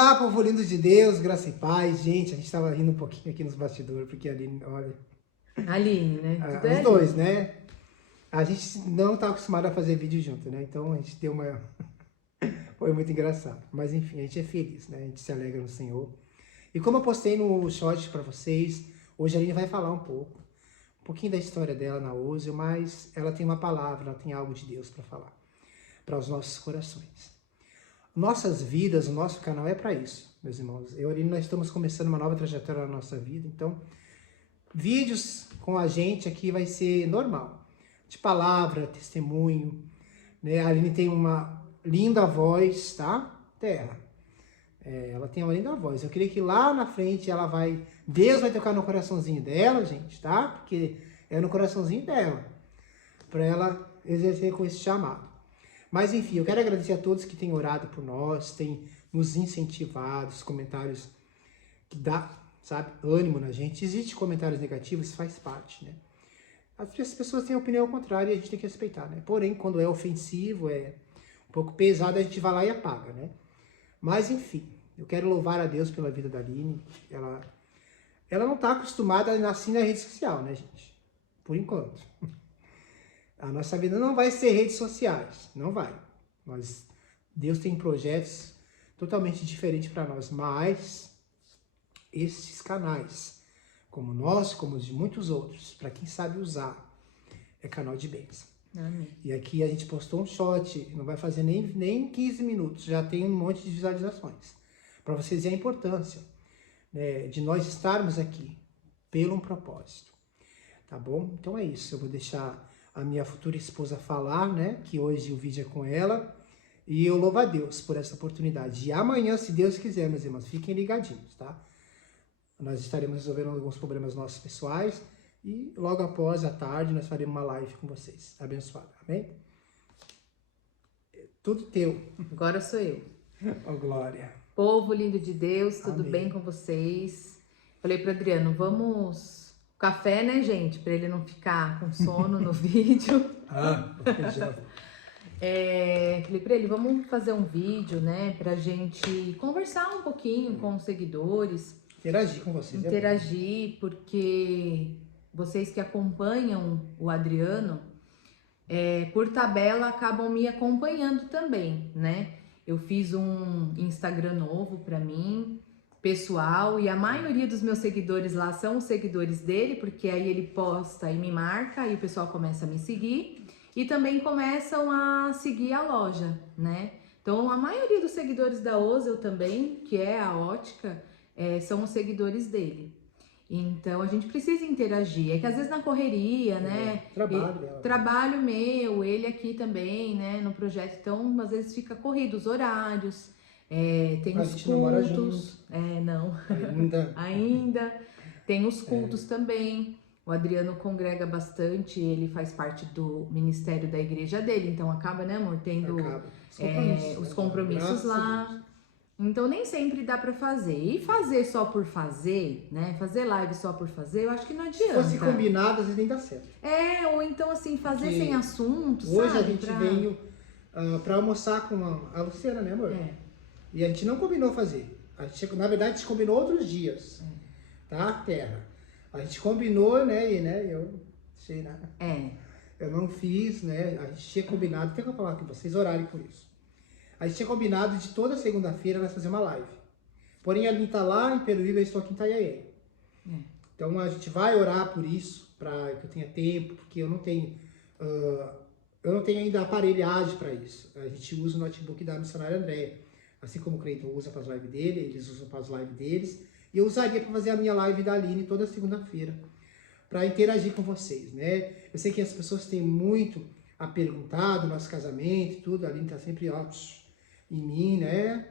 Olá, povo lindo de Deus, graça e paz. Gente, a gente tava rindo um pouquinho aqui nos bastidores, porque a Aline, olha... Aline, né? Tudo é os dois, Aline. né? A gente não tá acostumado a fazer vídeo junto, né? Então a gente deu uma... Foi muito engraçado. Mas enfim, a gente é feliz, né? A gente se alegra no Senhor. E como eu postei no short pra vocês, hoje a Aline vai falar um pouquinho da história dela na Oseo, mas ela tem uma palavra, ela tem algo de Deus pra falar, para os nossos corações. Nossas vidas, o nosso canal é para isso, meus irmãos. Eu e a Aline, nós estamos começando uma nova trajetória na nossa vida, então vídeos com a gente aqui vai ser normal. De palavra, testemunho, né? A Aline tem uma linda voz, tá? Terra. Ela tem uma linda voz. Eu queria que lá na frente ela vai... Deus vai tocar no coraçãozinho dela, gente, tá? Porque é no coraçãozinho dela, para ela exercer com esse chamado. Mas enfim, eu quero agradecer a todos que têm orado por nós, têm nos incentivado, os comentários que dá, sabe, ânimo na gente. Existem comentários negativos, faz parte, né? As pessoas têm opinião contrária e a gente tem que respeitar, né? Porém, quando é ofensivo, é um pouco pesado, a gente vai lá e apaga, né? Mas enfim, eu quero louvar a Deus pela vida da Aline. Ela não está acostumada a nascer na rede social, né, gente? Por enquanto. A nossa vida não vai ser redes sociais, não vai. Deus tem projetos totalmente diferentes para nós, mas esses canais, como o nosso, como os de muitos outros, para quem sabe usar, é canal de bênção. Amém. E aqui a gente postou um shot, não vai fazer nem 15 minutos, já tem um monte de visualizações. Para vocês verem a importância, né, de nós estarmos aqui pelo um propósito, tá bom? Então é isso, eu vou deixar a minha futura esposa falar, né? Que hoje o vídeo é com ela. E eu louvo a Deus por essa oportunidade. E amanhã, se Deus quiser, meus irmãos, fiquem ligadinhos, tá? Nós estaremos resolvendo alguns problemas nossos pessoais. E logo após, à tarde, nós faremos uma live com vocês. Abençoado, amém? Tudo teu. Agora sou eu. Ó, glória. Povo lindo de Deus, tudo Amém. bem com vocês? Falei pro Adriano, vamos... Café, né, gente? Pra ele não ficar com sono no vídeo. Já. Falei pra ele, vamos fazer um vídeo, né? Pra gente conversar um pouquinho com os seguidores. Interagir com vocês. Interagir, porque vocês que acompanham o Adriano, por tabela, acabam me acompanhando também, né? Eu fiz um Instagram novo pra mim, pessoal, e a maioria dos meus seguidores lá são os seguidores dele, porque aí ele posta e me marca, e o pessoal começa a me seguir, e também começam a seguir a loja, né? Então, a maioria dos seguidores da Oseo também, que é a ótica, são os seguidores dele. Então, a gente precisa interagir. É que às vezes na correria, né? Trabalho meu, ele aqui também, né? No projeto, então, às vezes fica corrido os horários. Tem os cultos. Não. Ainda. Tem os cultos também. O Adriano congrega bastante, ele faz parte do ministério da igreja dele, então acaba, né, amor, tendo os compromissos lá. Então nem sempre dá pra fazer. E fazer só por fazer, né? Fazer live só por fazer, eu acho que não adianta. Se fosse combinado, às vezes nem dá certo. Ou então assim, fazer porque sem assunto, hoje sabe? A gente veio pra almoçar com a Luciana, né, amor? E a gente não combinou fazer. Na verdade, a gente combinou outros dias. Tá, Terra? A gente combinou, né? E, né, eu sei nada. Eu não fiz, né? A gente tinha combinado, tem que falar com vocês orarem por isso. A gente tinha combinado de toda segunda-feira nós fazer uma live. Porém, a Aline tá lá em Peruíbe, eu estou aqui em Itanhaém. Então, a gente vai orar por isso, para que eu tenha tempo, porque eu não tenho ainda aparelhagem para isso. A gente usa o notebook da missionária Andréia. Assim como o Cleiton usa para as lives dele, eles usam para as lives deles. E eu usaria para fazer a minha live da Aline toda segunda-feira, para interagir com vocês, né? Eu sei que as pessoas têm muito a perguntar do nosso casamento e tudo. A Aline tá sempre em mim, né?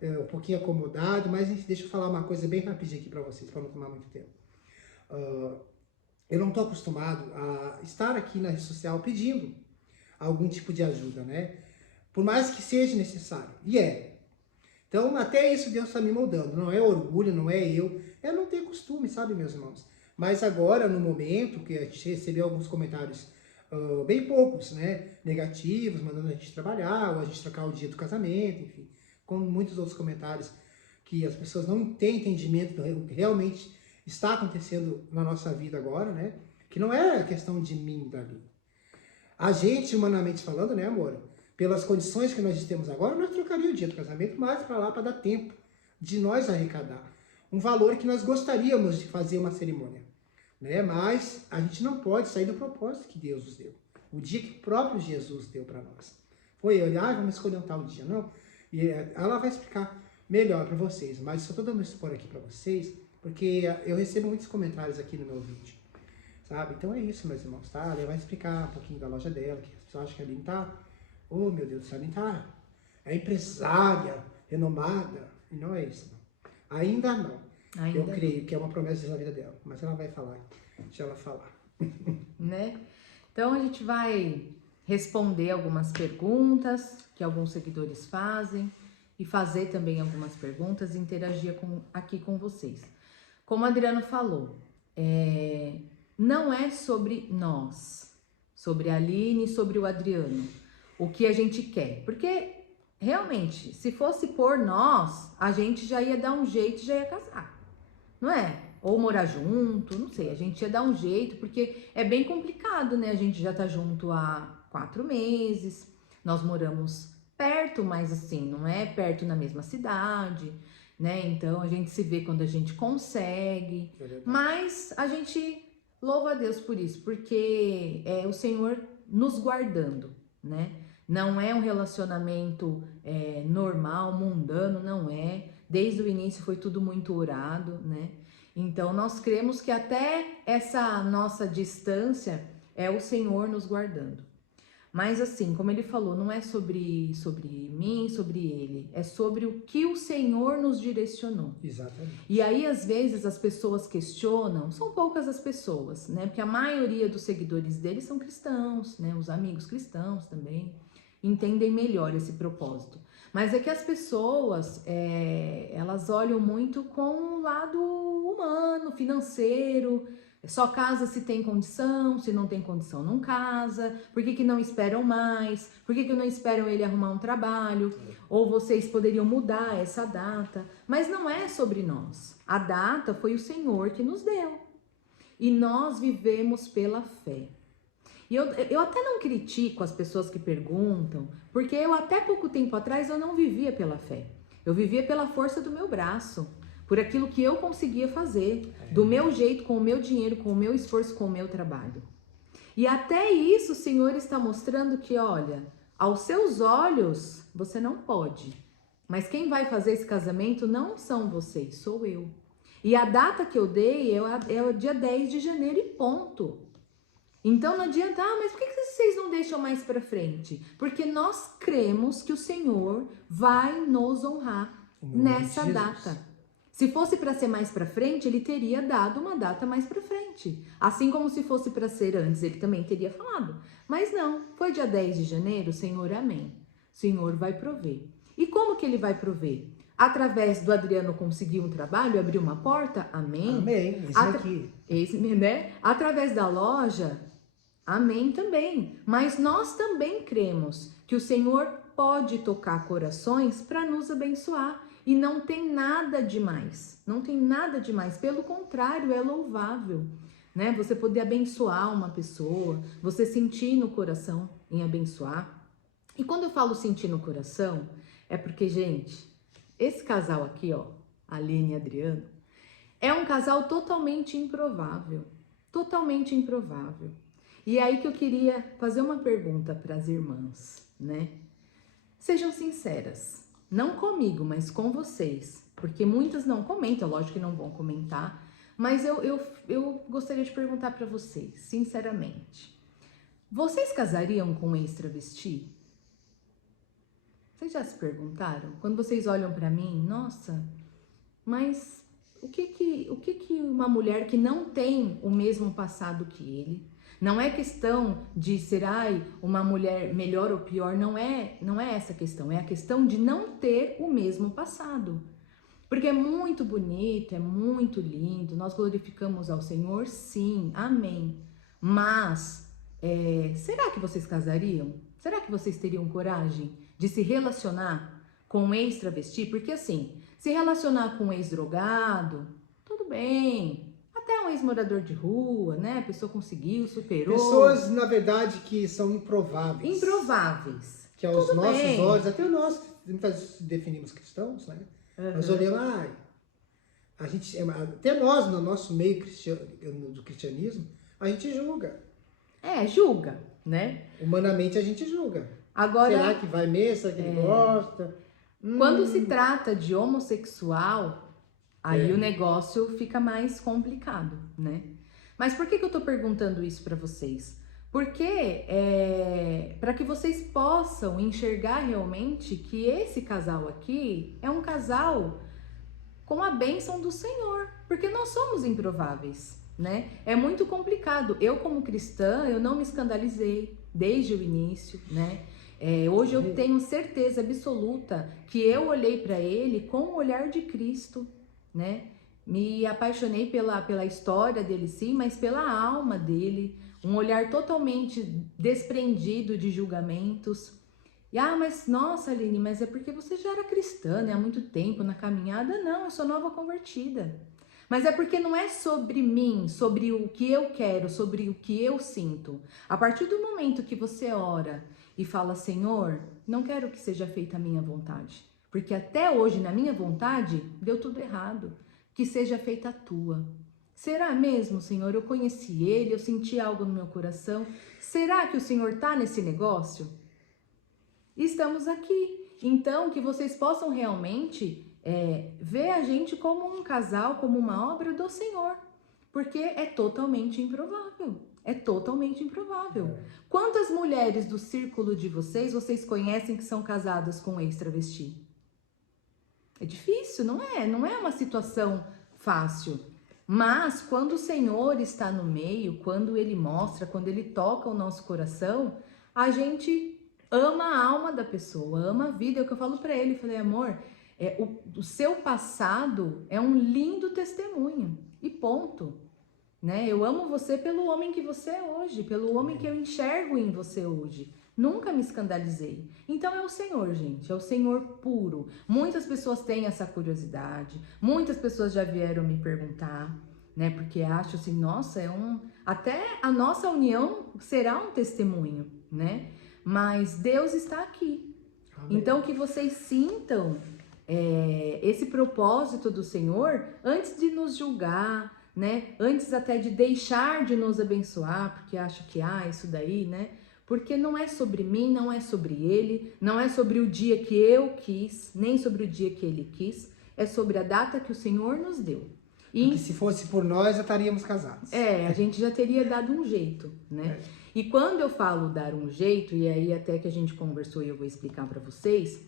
Um pouquinho acomodado, mas deixa eu falar uma coisa bem rapidinho aqui para vocês, para não tomar muito tempo. Eu não tô acostumado a estar aqui na rede social pedindo algum tipo de ajuda, né? Por mais que seja necessário. Então, até isso Deus está me moldando. Não é orgulho, não é eu. É não ter costume, sabe, meus irmãos? Mas agora, no momento que a gente recebeu alguns comentários, bem poucos, né? Negativos, mandando a gente trabalhar, ou a gente trocar o dia do casamento, enfim. Com muitos outros comentários que as pessoas não têm entendimento do que realmente está acontecendo na nossa vida agora, né? Que não é questão de mim dali. A gente, humanamente falando, né, amor? Pelas condições que nós temos agora, nós trocaríamos o dia do casamento mais para lá, para dar tempo de nós arrecadar um valor que nós gostaríamos de fazer uma cerimônia, né? Mas a gente não pode sair do propósito que Deus nos deu. O dia que o próprio Jesus deu para nós. Foi olhar, vamos escolher um tal dia, não? E ela vai explicar melhor para vocês, mas só estou dando esse expor aqui para vocês, porque eu recebo muitos comentários aqui no meu vídeo, sabe? Então é isso, meus irmãos, tá? Ela vai explicar um pouquinho da loja dela, que as pessoas acham que a Aline tá... Oh, meu Deus, a Aline tá... É empresária, renomada, e não é isso, não. Ainda não. Eu creio que é uma promessa da vida dela, mas ela vai falar, deixa ela falar. Né? Então a gente vai responder algumas perguntas que alguns seguidores fazem e fazer também algumas perguntas e interagir aqui com vocês. Como a Adriana falou, não é sobre nós, sobre a Aline, sobre o Adriano, o que a gente quer, porque realmente, se fosse por nós, a gente já ia dar um jeito, já ia casar, não é? Ou morar junto, não sei, a gente ia dar um jeito, porque é bem complicado, né? A gente já tá junto há 4 meses, nós moramos perto, mas assim, não é perto na mesma cidade, né? Então a gente se vê quando a gente consegue, mas a gente louva a Deus por isso, porque é o Senhor nos guardando, né? Não é um relacionamento normal, mundano, não é. Desde o início foi tudo muito orado, né? Então nós cremos que até essa nossa distância é o Senhor nos guardando. Mas assim, como ele falou, não é sobre mim, sobre ele, é sobre o que o Senhor nos direcionou. Exatamente. E aí, às vezes, as pessoas questionam, são poucas as pessoas, né? Porque a maioria dos seguidores dele são cristãos, né? Os amigos cristãos também entendem melhor esse propósito. Mas é que as pessoas, elas olham muito com o lado humano, financeiro. Só casa se tem condição, se não tem condição não casa. Por que não esperam mais? Por que não esperam ele arrumar um trabalho? Ou vocês poderiam mudar essa data. Mas não é sobre nós. A data foi o Senhor que nos deu. E nós vivemos pela fé. E eu até não critico as pessoas que perguntam, porque eu até pouco tempo atrás eu não vivia pela fé. Eu vivia pela força do meu braço, por aquilo que eu conseguia fazer, do meu jeito, com o meu dinheiro, com o meu esforço, com o meu trabalho. E até isso o Senhor está mostrando que, olha, aos seus olhos você não pode, mas quem vai fazer esse casamento não são vocês, sou eu. E a data que eu dei é o dia 10 de janeiro e ponto. Então não adianta, mas por que vocês não deixam mais para frente? Porque nós cremos que o Senhor vai nos honrar nessa data. Se fosse para ser mais para frente, ele teria dado uma data mais para frente. Assim como se fosse para ser antes, ele também teria falado. Mas não, foi dia 10 de janeiro, Senhor, amém. O Senhor vai prover. E como que ele vai prover? Através do Adriano conseguir um trabalho, abrir uma porta, amém. Amém, isso aqui. Né? Através da loja, amém também. Mas nós também cremos que o Senhor pode tocar corações para nos abençoar. E não tem nada demais, não tem nada demais, pelo contrário, é louvável, né? Você poder abençoar uma pessoa, você sentir no coração em abençoar. E quando eu falo sentir no coração, é porque, gente, esse casal aqui, ó, Aline e Adriano, é um casal totalmente improvável, totalmente improvável. E aí que eu queria fazer uma pergunta para as irmãs, né? Sejam sinceras. Não comigo, mas com vocês. Porque muitas não comentam, lógico que não vão comentar. Mas eu gostaria de perguntar para vocês, sinceramente. Vocês casariam com um ex-travesti? Vocês já se perguntaram? Quando vocês olham para mim, nossa, mas o que uma mulher que não tem o mesmo passado que ele... Não é questão de ser uma mulher melhor ou pior, não é essa a questão, é a questão de não ter o mesmo passado. Porque é muito bonito, é muito lindo, nós glorificamos ao Senhor, sim, amém. Mas, será que vocês casariam? Será que vocês teriam coragem de se relacionar com um ex-travesti? Porque assim, Se relacionar com um ex-drogado, tudo bem. Até um ex-morador de rua, né? A pessoa conseguiu, superou. Pessoas, na verdade, que são improváveis. Improváveis. Que aos tudo nossos bem. olhos, até nós, muitas vezes definimos cristãos, né? Nós olhamos, a gente, até nós, no nosso meio do cristianismo, a gente julga. Julga, né? Humanamente a gente julga. Agora, será que vai mesmo? Será que ele gosta? Quando se trata de homossexual, aí o negócio fica mais complicado, né? Mas por que eu tô perguntando isso para vocês? Porque para que vocês possam enxergar realmente que esse casal aqui é um casal com a bênção do Senhor, porque nós somos improváveis, né? É muito complicado. Eu, como cristã, eu não me escandalizei desde o início, né? Hoje eu tenho certeza absoluta que eu olhei para ele com o olhar de Cristo, né? Me apaixonei pela história dele, sim, mas pela alma dele, um olhar totalmente desprendido de julgamentos. E, mas nossa, Aline, mas é porque você já era cristã, né? Há muito tempo na caminhada. Não, eu sou nova convertida. Mas é porque não é sobre mim, sobre o que eu quero, sobre o que eu sinto. A partir do momento que você ora e fala, Senhor, não quero que seja feita a minha vontade, porque até hoje, na minha vontade, deu tudo errado. Que seja feita a tua. Será mesmo, Senhor? Eu conheci ele, eu senti algo no meu coração. Será que o Senhor está nesse negócio? Estamos aqui. Então, que vocês possam realmente ver a gente como um casal, como uma obra do Senhor. Porque é totalmente improvável. É totalmente improvável. Quantas mulheres do círculo de vocês conhecem que são casadas com ex-travesti? É difícil, não é? Não é uma situação fácil. Mas quando o Senhor está no meio, quando Ele mostra, quando Ele toca o nosso coração, a gente ama a alma da pessoa, ama a vida. É o que eu falo para ele. Eu falei, amor, o seu passado é um lindo testemunho. E ponto. Né? Eu amo você pelo homem que você é hoje, pelo homem que eu enxergo em você hoje. Nunca me escandalizei. Então é o Senhor, gente, é o Senhor puro. Muitas pessoas têm essa curiosidade, muitas pessoas já vieram me perguntar, né? Porque acham assim, nossa, até a nossa união será um testemunho, né? Mas Deus está aqui. Amém. Então que vocês sintam esse propósito do Senhor antes de nos julgar, né? Antes até de deixar de nos abençoar, porque acha que isso daí, né? Porque não é sobre mim, não é sobre ele, não é sobre o dia que eu quis, nem sobre o dia que ele quis, é sobre a data que o Senhor nos deu. Porque se fosse por nós, já estaríamos casados. A gente já teria dado um jeito, né? E quando eu falo dar um jeito, e aí até que a gente conversou e eu vou explicar para vocês,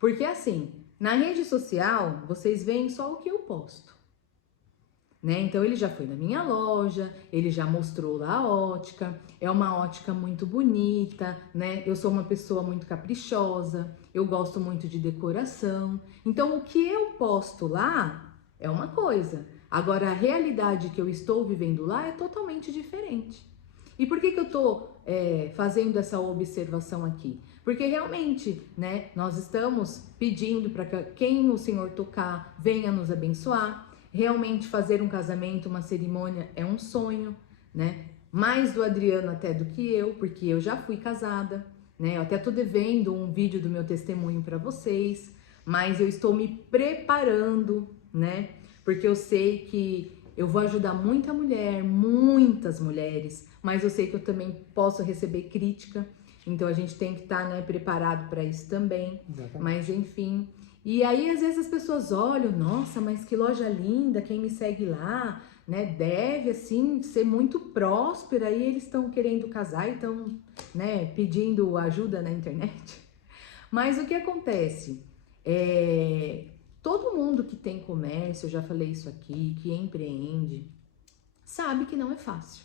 porque assim, na rede social, vocês veem só o que eu posto. Né? Então ele já foi na minha loja, ele já mostrou lá a ótica, é uma ótica muito bonita, né? Eu sou uma pessoa muito caprichosa, eu gosto muito de decoração. Então o que eu posto lá é uma coisa, agora a realidade que eu estou vivendo lá é totalmente diferente. E por que eu tô fazendo essa observação aqui? Porque realmente, né, nós estamos pedindo para que quem o Senhor tocar venha nos abençoar. Realmente fazer um casamento, uma cerimônia é um sonho, né? Mais do Adriano até do que eu, porque eu já fui casada, né? Eu até tô devendo um vídeo do meu testemunho para vocês, mas eu estou me preparando, né? Porque eu sei que eu vou ajudar muita mulher, muitas mulheres, mas eu sei que eu também posso receber crítica, então a gente tem que estar, né, preparado para isso também. Exatamente. Mas enfim... E aí, às vezes, as pessoas olham, nossa, mas que loja linda, quem me segue lá, né, deve, assim, ser muito próspera, e eles estão querendo casar e estão, né, pedindo ajuda na internet. Mas o que acontece? Todo mundo que tem comércio, eu já falei isso aqui, que empreende, sabe que não é fácil.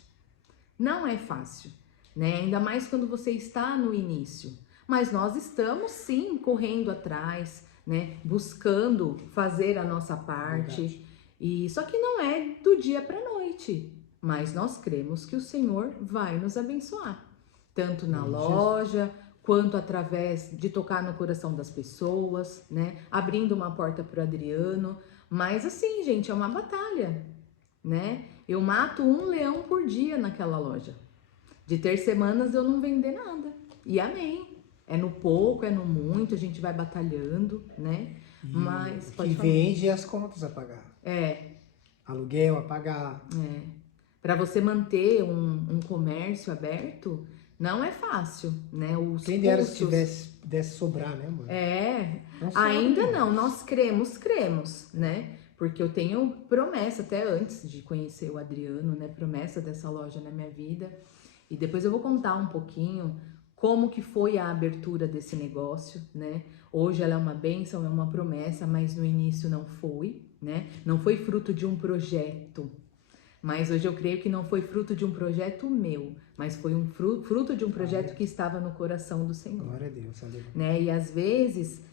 Não é fácil, né, ainda mais quando você está no início. Mas nós estamos, sim, correndo atrás, né, buscando fazer a nossa parte. E só que não é do dia para noite, mas nós cremos que o Senhor vai nos abençoar, tanto na loja quanto através de tocar no coração das pessoas, né? Abrindo uma porta para o Adriano. Mas assim, gente, é uma batalha, né? Eu mato um leão por dia naquela loja. De ter semanas eu não vender nada. E amém. É no pouco, é no muito, a gente vai batalhando, né? Mas que pode falar. vende as contas a pagar. É. Aluguel a pagar. É. Para você manter um comércio aberto, não é fácil, né? Os Quem dera se custos... pudesse sobrar, né, amor? Não sobra, ainda né? não. Nós cremos, né? Porque eu tenho promessa, até antes de conhecer o Adriano, né? Promessa dessa loja na minha vida. E depois eu vou contar um pouquinho como que foi a abertura desse negócio, né? Hoje ela é uma bênção, é uma promessa, mas no início não foi, né? Não foi fruto de um projeto. Mas hoje eu creio que não foi fruto de um projeto meu, mas foi um fruto de um projeto que estava no coração do Senhor. Glória a Deus, aleluia. Né? E às vezes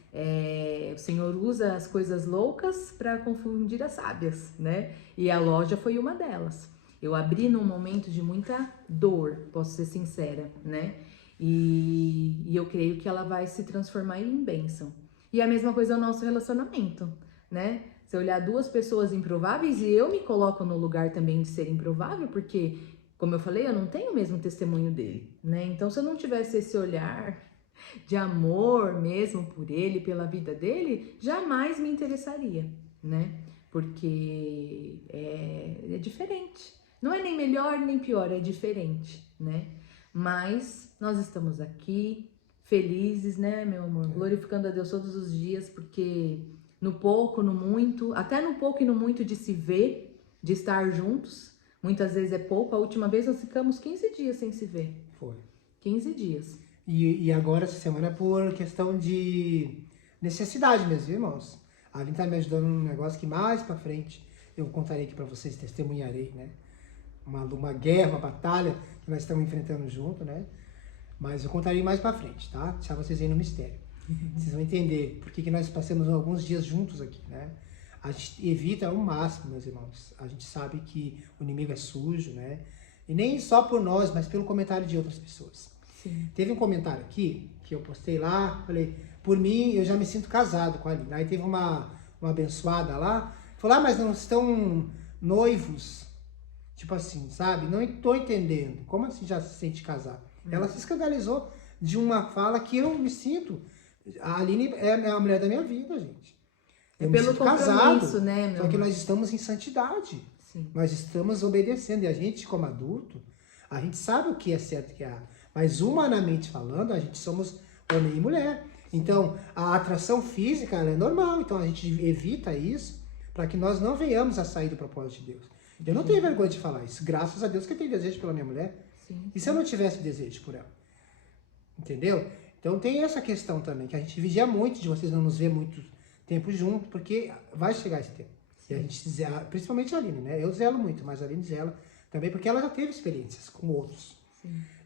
o Senhor usa as coisas loucas para confundir as sábias, né? E a loja foi uma delas. Eu abri num momento de muita dor, posso ser sincera, né? E eu creio que ela vai se transformar em bênção. E a mesma coisa é o nosso relacionamento, né? Se eu olhar duas pessoas improváveis, e eu me coloco no lugar também de ser improvável, porque, como eu falei, eu não tenho o mesmo testemunho dele, né? Então, se eu não tivesse esse olhar de amor mesmo por ele, pela vida dele, jamais me interessaria, né? Porque é diferente. Não é nem melhor nem pior, é diferente, né? Mas nós estamos aqui, felizes, né, meu amor? Glorificando a Deus todos os dias, porque no pouco, no muito, até no pouco e no muito de se ver, de estar juntos, muitas vezes é pouco. A última vez nós ficamos 15 dias sem se ver. Foi. 15 dias. E agora, essa semana, é por questão de necessidade mesmo, irmãos. A Aline tá me ajudando num negócio que mais pra frente eu contarei aqui pra vocês, testemunharei, né? Uma guerra, uma batalha que nós estamos enfrentando junto, né? Mas eu contarei mais pra frente, tá? Deixar vocês aí no mistério. Vocês vão entender por que nós passamos alguns dias juntos aqui, né? A gente evita ao máximo, meus irmãos. A gente sabe que o inimigo é sujo, né? E nem só por nós, mas pelo comentário de outras pessoas. Sim. Teve um comentário aqui, que eu postei lá, falei, por mim, eu já me sinto casado com a Aline. Aí teve uma abençoada lá, falou, mas não estão noivos? Tipo assim, sabe? Não estou entendendo. Como assim já se sente casado? Ela se escandalizou de uma fala que eu me sinto. A Aline é a mulher da minha vida, gente. Eu me pelo sinto compromisso, casado, né, meu só que amor? nós estamos em santidade. Sim. Nós estamos obedecendo. E a gente, como adulto, a gente sabe o que é certo e o que é errado. Mas humanamente falando, a gente somos homem e mulher. Então, a atração física ela é normal. Então, a gente evita isso para que nós não venhamos a sair do propósito de Deus. Eu não tenho vergonha de falar isso. Graças a Deus que eu tenho desejo pela minha mulher. Sim. E se eu não tivesse desejo por ela? Entendeu? Então tem essa questão também, que a gente vigia muito de vocês não nos ver muito tempo junto, porque vai chegar esse tempo. E a gente zela, principalmente a Aline, né? Eu zelo muito, mas a Aline zela também, porque ela já teve experiências com outros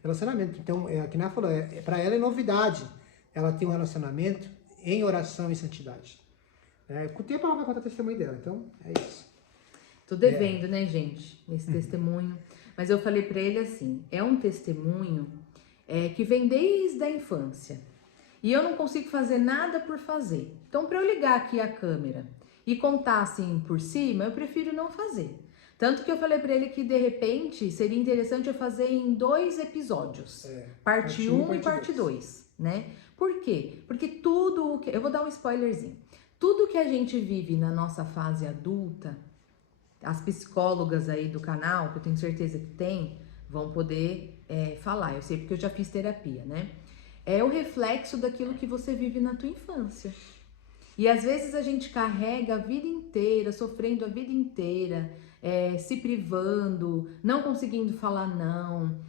relacionamentos. Então, a que falou, para ela é novidade ela ter um relacionamento em oração e santidade. Com o tempo ela vai contar o testemunho dela, então é isso. Tô devendo, né, gente, esse testemunho. Mas eu falei pra ele assim, é um testemunho que vem desde a infância. E eu não consigo fazer nada por fazer. Então, para eu ligar aqui a câmera e contar assim por cima, eu prefiro não fazer. Tanto que eu falei pra ele que, de repente, seria interessante eu fazer em 2 episódios. Parte 1 e parte 2, né? Por quê? Porque tudo o que... Eu vou dar um spoilerzinho. Tudo que a gente vive na nossa fase adulta, as psicólogas aí do canal, que eu tenho certeza que tem, vão poder falar. Eu sei porque eu já fiz terapia, né? É o reflexo daquilo que você vive na tua infância. E às vezes a gente carrega a vida inteira, sofrendo a vida inteira, se privando, não conseguindo falar não,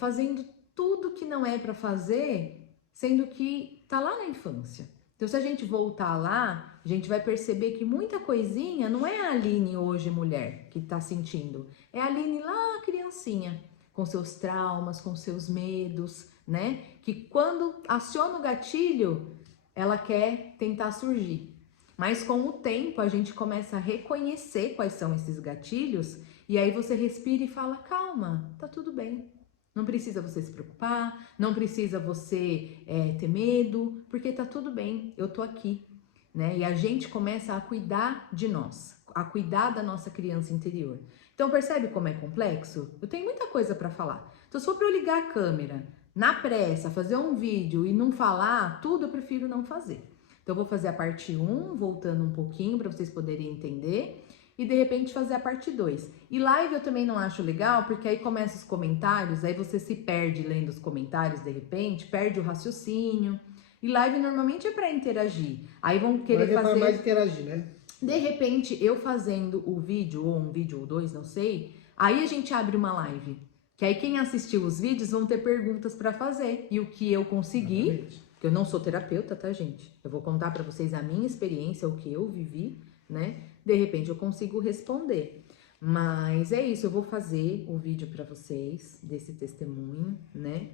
fazendo tudo que não é para fazer, sendo que tá lá na infância. Então, se a gente voltar lá, a gente vai perceber que muita coisinha não é a Aline hoje, mulher, que tá sentindo. É a Aline lá, criancinha, com seus traumas, com seus medos, né? Que quando aciona o gatilho, ela quer tentar surgir. Mas com o tempo, a gente começa a reconhecer quais são esses gatilhos, e aí você respira e fala, calma, tá tudo bem. Não precisa você se preocupar, não precisa você ter medo, porque tá tudo bem, eu tô aqui, né? E a gente começa a cuidar de nós, a cuidar da nossa criança interior. Então percebe como é complexo? Eu tenho muita coisa para falar. Então se for para eu ligar a câmera na pressa, fazer um vídeo e não falar tudo, eu prefiro não fazer. Então eu vou fazer a parte 1, voltando um pouquinho para vocês poderem entender. E de repente fazer a parte 2. E live eu também não acho legal, porque aí começa os comentários, aí você se perde lendo os comentários de repente, perde o raciocínio. E live normalmente é para interagir. Aí vão querer Mas é fazer... mais interagir, né? De repente, eu fazendo o vídeo, ou um vídeo ou dois, não sei, aí a gente abre uma live. Que aí quem assistiu os vídeos vão ter perguntas para fazer. E o que eu consegui, Exatamente. porque eu não sou terapeuta, tá, gente? Eu vou contar para vocês a minha experiência, o que eu vivi, né? De repente eu consigo responder. Mas é isso, eu vou fazer o vídeo para vocês desse testemunho, né?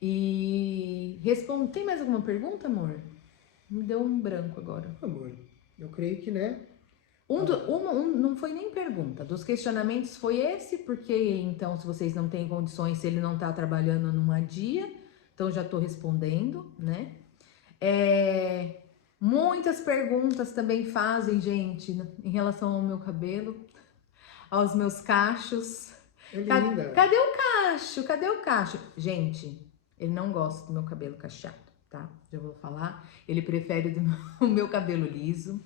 E respondo. Tem mais alguma pergunta, amor? Me deu um branco agora. Amor, eu creio que, né? Não foi nem pergunta. Dos questionamentos foi esse, porque então, se vocês não têm condições, se ele não tá trabalhando numa dia, então já tô respondendo, né? Muitas perguntas também fazem, gente, em relação ao meu cabelo, aos meus cachos. É linda. Cadê o cacho? Cadê o cacho? Gente, ele não gosta do meu cabelo cacheado, tá? Já vou falar. Ele prefere o meu cabelo liso.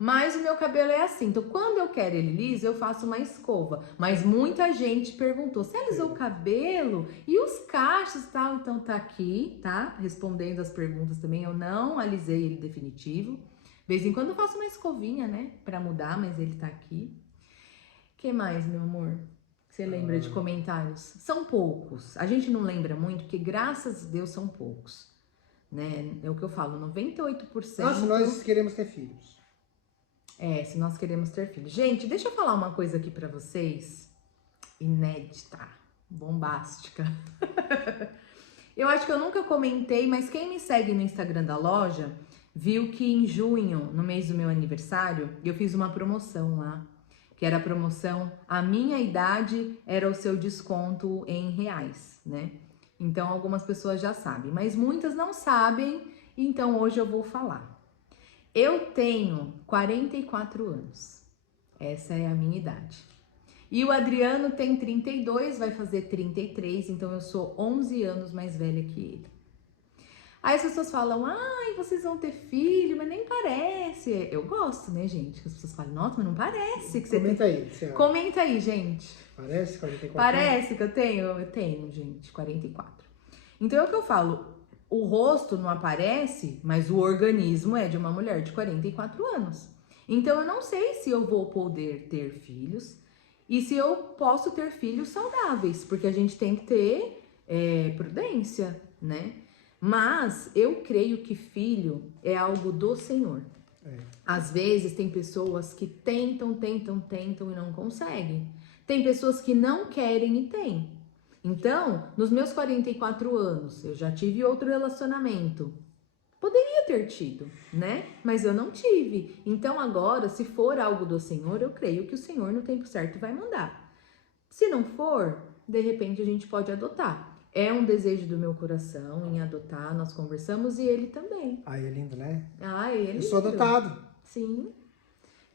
Mas o meu cabelo é assim, então quando eu quero ele liso, eu faço uma escova. Mas muita gente perguntou, você alisou o cabelo? E os cachos e tal? Então tá aqui, tá? Respondendo as perguntas também, eu não alisei ele definitivo. De vez em quando eu faço uma escovinha, né? Pra mudar, mas ele tá aqui. Que mais, meu amor? Você lembra de comentários? São poucos. A gente não lembra muito, porque graças a Deus são poucos. Né? É o que eu falo, 98%. Nossa, nós queremos ter filhos. Se nós queremos ter filhos. Gente, deixa eu falar uma coisa aqui pra vocês. Inédita, bombástica. Eu acho que eu nunca comentei, mas quem me segue no Instagram da loja viu que em junho, no mês do meu aniversário, eu fiz uma promoção lá. Que era a promoção, a minha idade era o seu desconto em reais, né? Então algumas pessoas já sabem, mas muitas não sabem, então hoje eu vou falar. Eu tenho 44 anos, essa é a minha idade. E o Adriano tem 32, vai fazer 33, então eu sou 11 anos mais velha que ele. Aí as pessoas falam, ai, vocês vão ter filho, mas nem parece. Eu gosto, né, gente? Que as pessoas falam, nossa, mas não parece que você Comenta aí, senhora. Comenta aí, gente. Parece 44? Parece que eu tenho? Eu tenho, gente, 44. Então é o que eu falo, o rosto não aparece, mas o organismo é de uma mulher de 44 anos. Então eu não sei se eu vou poder ter filhos e se eu posso ter filhos saudáveis, porque a gente tem que ter prudência, né? Mas eu creio que filho é algo do Senhor. Às vezes tem pessoas que tentam e não conseguem. Tem pessoas que não querem e têm. Então, nos meus 44 anos, eu já tive outro relacionamento. Poderia ter tido, né? Mas eu não tive. Então agora, se for algo do Senhor, eu creio que o Senhor no tempo certo vai mandar. Se não for, de repente a gente pode adotar. É um desejo do meu coração em adotar, nós conversamos e ele também. Ai, é lindo, né? Ah, ele é lindo. Eu sou adotado. Sim.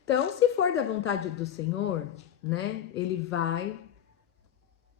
Então, se for da vontade do Senhor, né, ele vai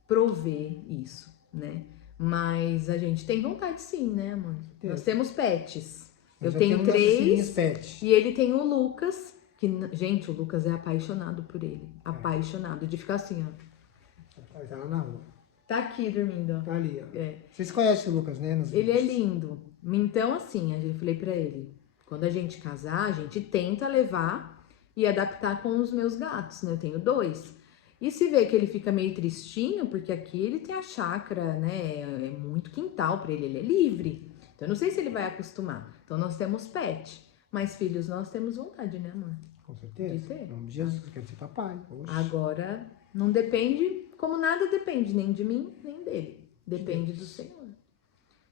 prover isso, né? Mas a gente tem vontade sim, né, amor? Nós temos pets. Eu tenho 3 pets. E ele tem o Lucas, que, gente, o Lucas é apaixonado por ele. Apaixonado, de ficar assim, ó. Tá lá na rua. Tá aqui dormindo, ó. Tá ali, ó. Vocês conhecem o Lucas, né? Ele é lindo. Então, assim, eu falei pra ele, quando a gente casar, a gente tenta levar e adaptar com os meus gatos, né? Eu tenho 2. E se vê que ele fica meio tristinho, porque aqui ele tem a chácara, né? É muito quintal pra ele é livre. Então, eu não sei se ele vai acostumar. Então, nós temos pet. Mas filhos nós temos vontade, né, amor? Com certeza. De ter. Em nome de Jesus, eu quero ser papai. Oxe. Agora, não depende, como nada depende, nem de mim, nem dele. Depende do Senhor.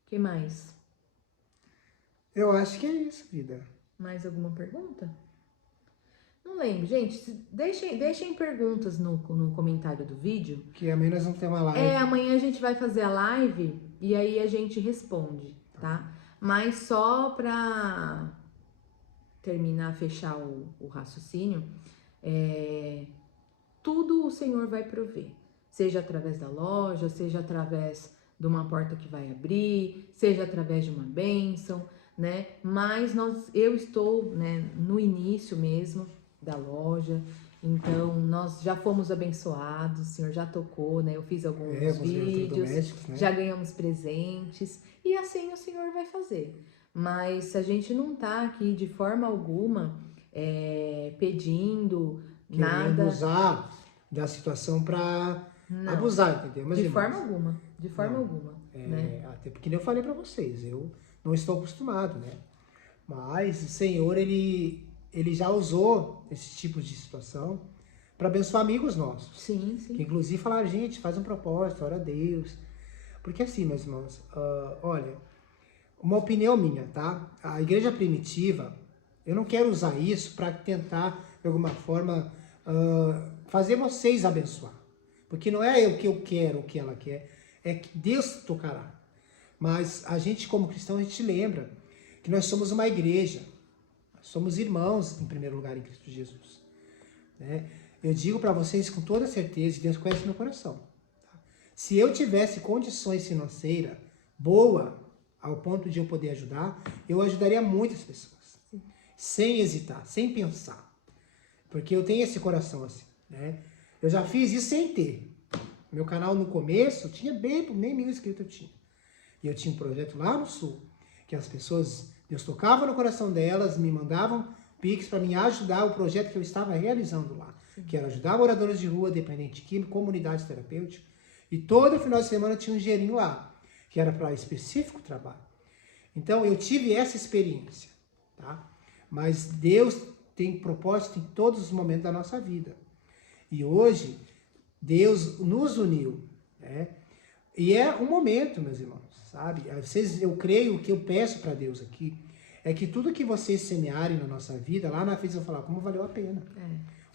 Que mais? Eu acho que é isso, vida. Mais alguma pergunta? Não lembro, gente. Deixem perguntas no comentário do vídeo. Que amanhã nós vamos ter uma live. Amanhã a gente vai fazer a live e aí a gente responde, tá? Mas só pra terminar, fechar o raciocínio, tudo o Senhor vai prover. Seja através da loja, seja através de uma porta que vai abrir, seja através de uma bênção, né? Mas eu estou, né, no início mesmo da loja, então nós já fomos abençoados, o Senhor já tocou, né? Eu fiz alguns vídeos, né? já ganhamos presentes e assim o Senhor vai fazer. Mas a gente não tá aqui de forma alguma pedindo nada. Usar da situação para abusar, entendeu? Mas, de forma alguma, né? Até porque eu falei para vocês, eu não estou acostumado, né? Mas o Senhor, ele já usou esse tipo de situação para abençoar amigos nossos. Sim. Que inclusive falaram, gente, faz um propósito, ora a Deus. Porque assim, meus irmãos, olha, uma opinião minha, tá? A igreja primitiva, eu não quero usar isso para tentar, de alguma forma, fazer vocês abençoar. Porque não é o que eu quero, o que ela quer, é que Deus tocará. Mas a gente, como cristão, a gente lembra que nós somos uma igreja. Somos irmãos, em primeiro lugar, em Cristo Jesus. Né? Eu digo para vocês com toda certeza, Deus conhece meu coração. Tá? Se eu tivesse condições financeiras boas, ao ponto de eu poder ajudar, eu ajudaria muitas pessoas. Sem hesitar, sem pensar. Porque eu tenho esse coração assim. Né? Eu já fiz isso sem ter. Meu canal no começo tinha nem 1.000 inscritos eu tinha. E eu tinha um projeto lá no sul, que as pessoas, Deus tocava no coração delas, me mandavam Pix para me ajudar o projeto que eu estava realizando lá. Que era ajudar moradores de rua, dependente químico, comunidades terapêuticas. E todo final de semana tinha um dinheirinho lá, que era para específico trabalho. Então eu tive essa experiência, tá? Mas Deus tem propósito em todos os momentos da nossa vida. E hoje, Deus nos uniu, né? E é um momento, meus irmãos, sabe? Eu creio, o que eu peço para Deus aqui, é que tudo que vocês semearem na nossa vida, lá na frente vão falar como valeu a pena.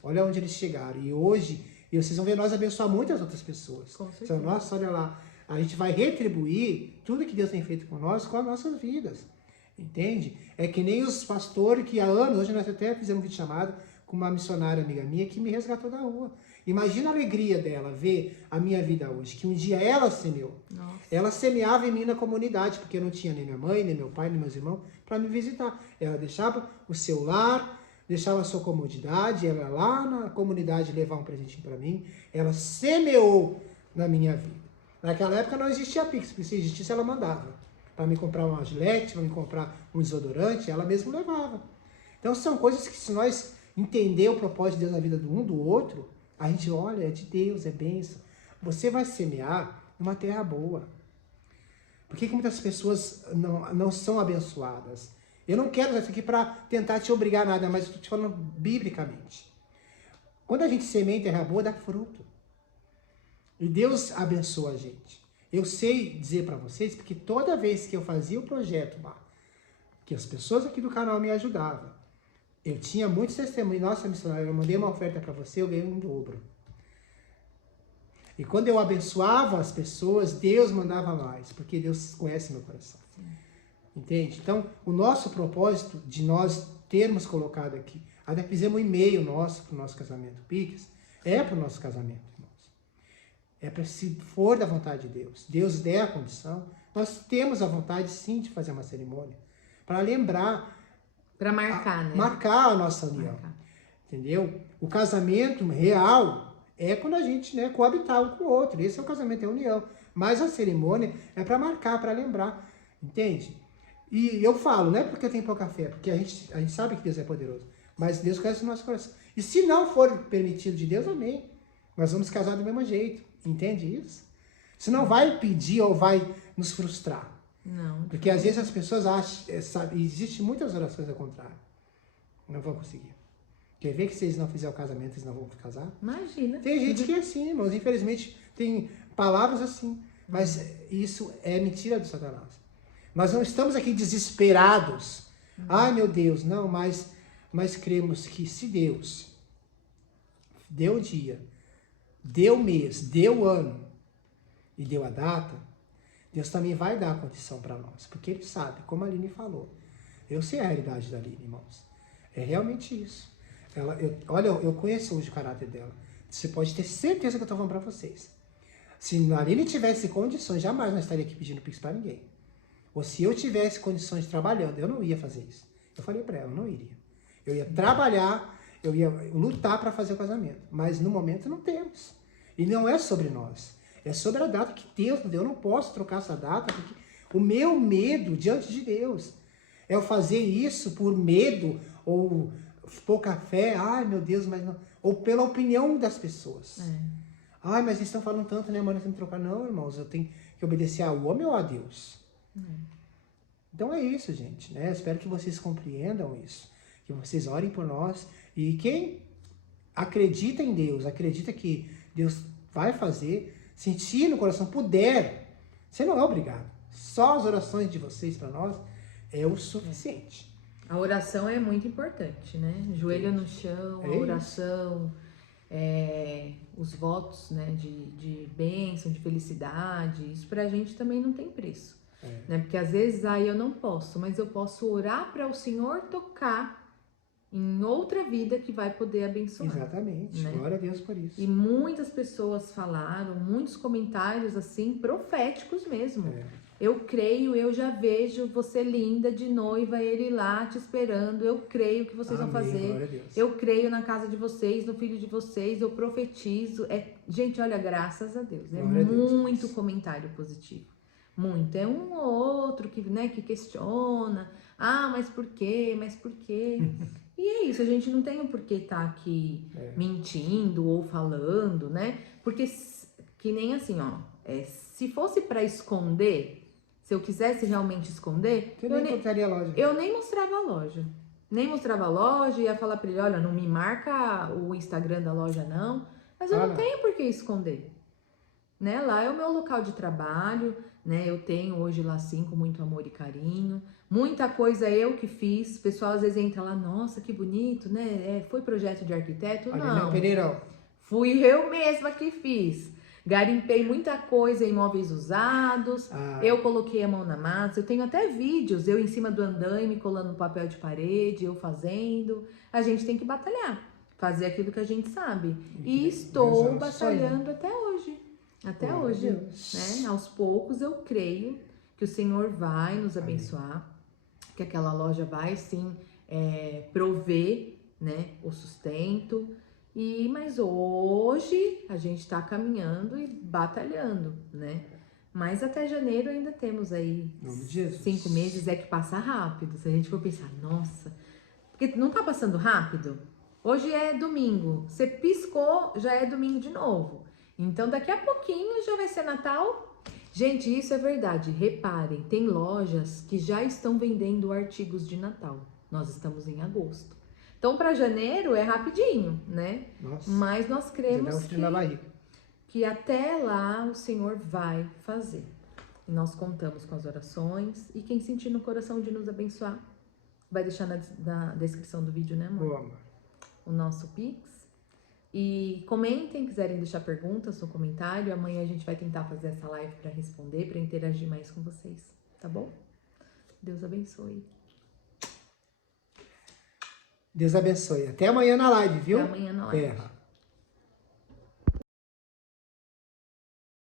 Olha onde eles chegaram. E hoje, vocês vão ver nós abençoar muitas outras pessoas. Com certeza. Então, nossa, olha lá, a gente vai retribuir tudo que Deus tem feito com nós, com as nossas vidas. Entende? É que nem os pastores que há anos, hoje nós até fizemos um vídeo chamado com uma missionária amiga minha que me resgatou da rua. Imagina a alegria dela ver a minha vida hoje, que um dia ela semeou. Nossa. Ela semeava em mim na comunidade, porque eu não tinha nem minha mãe, nem meu pai, nem meus irmãos para me visitar. Ela deixava o seu lar, deixava a sua comodidade, ela ia lá na comunidade levar um presentinho para mim. Ela semeou na minha vida. Naquela época não existia Pix, porque se existisse ela mandava. Para me comprar uma gilete, para me comprar um desodorante, ela mesma levava. Então são coisas que se nós entender o propósito de Deus na vida do um do outro, a gente olha, é de Deus, é bênção. Você vai semear numa terra boa. Por que muitas pessoas não são abençoadas? Eu não quero isso aqui para tentar te obrigar a nada, mas eu estou te falando biblicamente. Quando a gente semeia em terra boa, dá fruto. E Deus abençoa a gente. Eu sei dizer para vocês, porque toda vez que eu fazia o projeto lá, que as pessoas aqui do canal me ajudavam, eu tinha muitos testemunhos. Nossa, missionária, eu mandei uma oferta para você, eu ganhei um dobro. E quando eu abençoava as pessoas, Deus mandava mais, porque Deus conhece meu coração. Entende? Então, o nosso propósito de nós termos colocado aqui, até fizemos um e-mail nosso para o nosso casamento Pix, é para o nosso casamento, irmãos. É para, se for da vontade de Deus, Deus der a condição, nós temos a vontade sim de fazer uma cerimônia, para lembrar, para marcar, né? Marcar a nossa união. Entendeu? O casamento real é quando a gente, né, coabitar um com o outro. Esse é o casamento, é a união. Mas a cerimônia é para marcar, para lembrar. Entende? E eu falo, não é porque eu tenho pouca fé, porque a gente sabe que Deus é poderoso. Mas Deus conhece o nosso coração. E se não for permitido de Deus, amém. Nós vamos casar do mesmo jeito. Entende isso? Você não vai pedir ou vai nos frustrar. Não. Porque às vezes as pessoas acham, existem muitas orações ao contrário. Não vão conseguir. Quer ver que se eles não fizerem o casamento, eles não vão casar? Imagina. Tem gente que é assim, irmãos. Infelizmente, tem palavras assim. Mas isso é mentira do Satanás. Nós não estamos aqui desesperados. Ai, meu Deus, não, mas nós cremos que se Deus deu o dia, deu o mês, deu o ano e deu a data, Deus também vai dar a condição para nós, porque Ele sabe, como a Aline falou. Eu sei a realidade da Aline, irmãos. É realmente isso. Olha, eu conheço hoje o caráter dela. Você pode ter certeza que eu estou falando para vocês. Se a Aline tivesse condições, jamais nós estaria aqui pedindo Pix para ninguém. Ou se eu tivesse condições de trabalhando, eu não ia fazer isso. Eu falei para ela, eu não iria. Eu ia trabalhar, eu ia lutar para fazer o casamento. Mas no momento não temos. E não é sobre nós. É sobre a data que Deus nos deu. Eu não posso trocar essa data, porque o meu medo diante de Deus é eu fazer isso por medo ou pouca fé. Ai, meu Deus, mas não. Ou pela opinião das pessoas. Ai, mas eles estão falando tanto, né, mãe? Nós temos que trocar. Não, irmãos, eu tenho que obedecer ao homem ou a Deus. Então é isso, gente, né? Eu espero que vocês compreendam isso. Que vocês orem por nós. E quem acredita em Deus, acredita que Deus vai fazer, sentir no coração, puder, você não é obrigado. Só as orações de vocês para nós é o suficiente. A oração é muito importante, né? Joelho no chão, a oração, os votos, né, de bênção, de felicidade, isso pra gente também não tem preço. Né? Porque às vezes, eu não posso, mas eu posso orar para o Senhor tocar em outra vida que vai poder abençoar. Exatamente, né? Glória a Deus por isso. E muitas pessoas falaram, muitos comentários assim, proféticos mesmo. Eu creio, eu já vejo você linda de noiva, ele lá te esperando. Eu creio que vocês vão fazer. Glória a Deus. Eu creio na casa de vocês, no filho de vocês, eu profetizo. Gente, olha, graças a Deus. Glória a Deus, muito comentário positivo. Muito. É um ou outro que, né, que questiona. Ah, mas por quê? Mas por quê? E é isso, a gente não tem o porquê estar aqui mentindo ou falando, né? Porque, que nem assim, ó, se fosse pra esconder, se eu quisesse realmente esconder, eu nem mostrava a loja. Nem mostrava a loja, ia falar pra ele, olha, não me marca o Instagram da loja não, mas eu não tenho por que esconder. Né? Lá é o meu local de trabalho, né? Eu tenho hoje lá sim com muito amor e carinho. Muita coisa eu que fiz. O pessoal às vezes entra lá, nossa, que bonito, né? Foi projeto de arquiteto? Não. Pereirão. Fui eu mesma que fiz. Garimpei muita coisa em móveis usados. Eu coloquei a mão na massa. Eu tenho até vídeos, eu em cima do andaime, colando papel de parede, eu fazendo. A gente tem que batalhar. Fazer aquilo que a gente sabe. E estou batalhando até hoje. Até hoje, né? Aos poucos eu creio que o Senhor vai nos abençoar, que aquela loja vai sim prover, né, o sustento. Mas hoje a gente está caminhando e batalhando, né? Mas até janeiro ainda temos aí 5 meses, que passa rápido. Se a gente for pensar, nossa, porque não tá passando rápido? Hoje é domingo, você piscou, já é domingo de novo. Então, daqui a pouquinho já vai ser Natal. Gente, isso é verdade. Reparem, tem lojas que já estão vendendo artigos de Natal. Nós estamos em agosto. Então, para janeiro é rapidinho, né? Nossa, mas nós cremos que, que até lá o Senhor vai fazer. E nós contamos com as orações. E quem sentir no coração de nos abençoar, vai deixar na descrição do vídeo, né, amor? Boa, amor. O nosso Pix. E comentem, quiserem deixar perguntas no comentário. Amanhã a gente vai tentar fazer essa live para responder, para interagir mais com vocês, tá bom? Deus abençoe. Deus abençoe. Até amanhã na live, viu? Até amanhã na live.